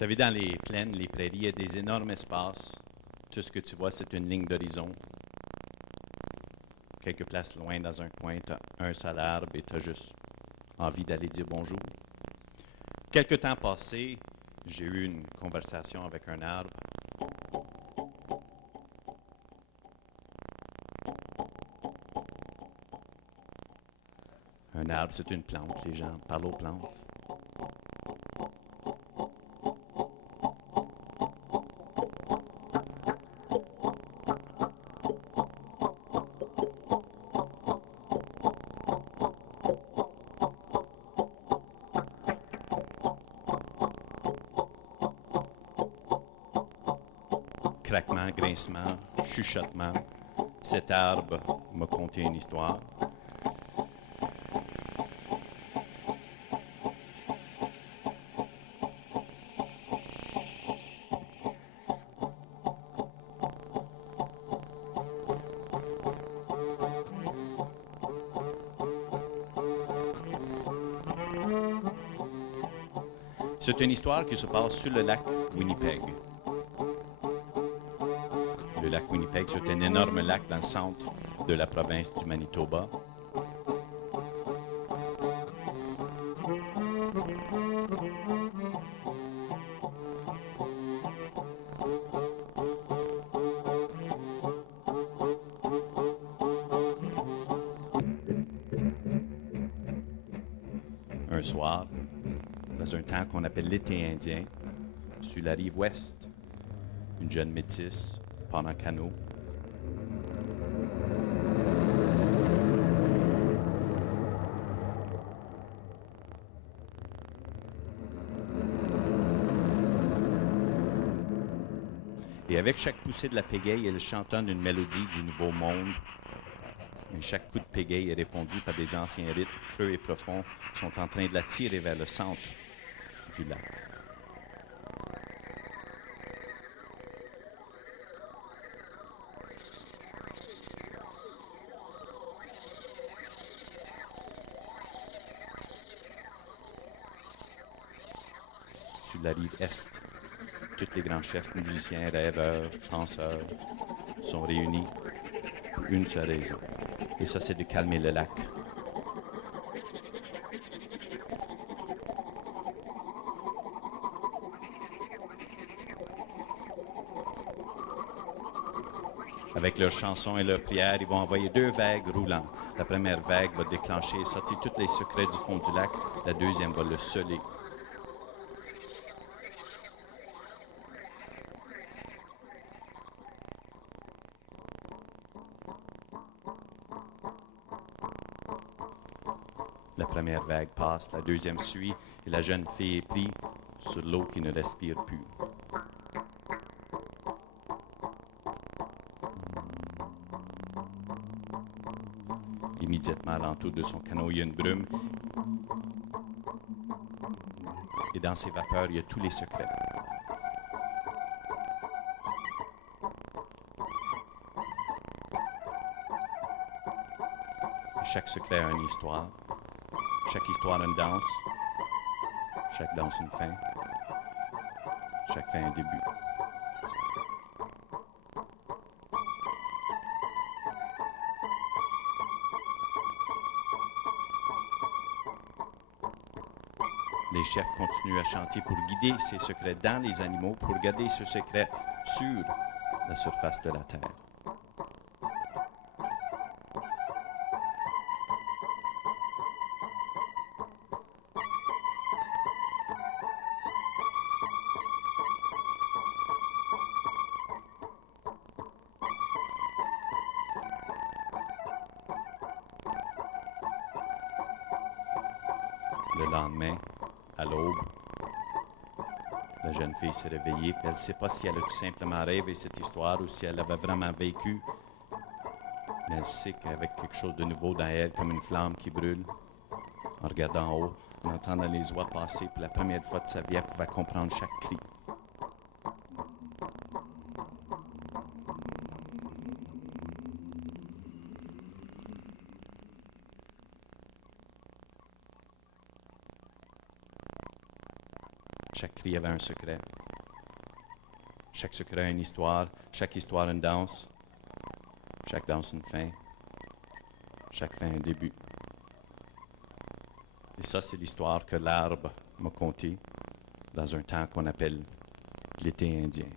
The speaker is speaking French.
savez, dans les plaines, les prairies, il y a des énormes espaces. Tout ce que tu vois, c'est une ligne d'horizon. Quelques places loin, dans un coin, tu as un seul arbre et tu as juste envie d'aller dire bonjour. Quelque temps passé, j'ai eu une conversation avec un arbre. Un arbre, c'est une plante. Les gens parlent aux plantes. Craquement, grincement, chuchotement. Cet arbre m'a conté une histoire. C'est une histoire qui se passe sur le lac Winnipeg. Le lac Winnipeg, c'est un énorme lac dans le centre de la province du Manitoba. Un soir, dans un temps qu'on appelle l'été indien, sur la rive ouest, une jeune métisse part en canot. Et avec chaque poussée de la pagaie, elle chantonne une mélodie du Nouveau Monde. Mais chaque coup de pagaie est répondu par des anciens rythmes creux et profonds qui sont en train de la tirer vers le centre du lac. Sur la rive est, tous les grands chefs, musiciens, rêveurs, penseurs sont réunis pour une seule raison. Et ça, c'est de calmer le lac. Avec leurs chansons et leurs prières, ils vont envoyer 2 vagues roulantes. La première vague va déclencher et sortir tous les secrets du fond du lac. La deuxième va le sceller. La première vague passe, la deuxième suit, et la jeune fille est prise sur l'eau qui ne respire plus. Immédiatement alentour de son canot, il y a une brume. Et dans ces vapeurs, il y a tous les secrets. Chaque secret a une histoire. Chaque histoire a une danse. Chaque danse une fin. Chaque fin un début. Les chefs continuent à chanter pour guider ces secrets dans les animaux, pour garder ce secret sur la surface de la terre. Le lendemain, à l'aube, la jeune fille s'est réveillée, puis elle ne sait pas si elle a tout simplement rêvé cette histoire ou si elle l'avait vraiment vécue. Mais elle sait qu'avec quelque chose de nouveau dans elle, comme une flamme qui brûle, en regardant en haut, en entendant les oies passer, pour la première fois de sa vie, elle pouvait comprendre chaque cri. Chaque cri avait un secret. Chaque secret a une histoire. Chaque histoire une danse. Chaque danse une fin. Chaque fin un début. Et ça, c'est l'histoire que l'arbre m'a contée dans un temps qu'on appelle l'été indien.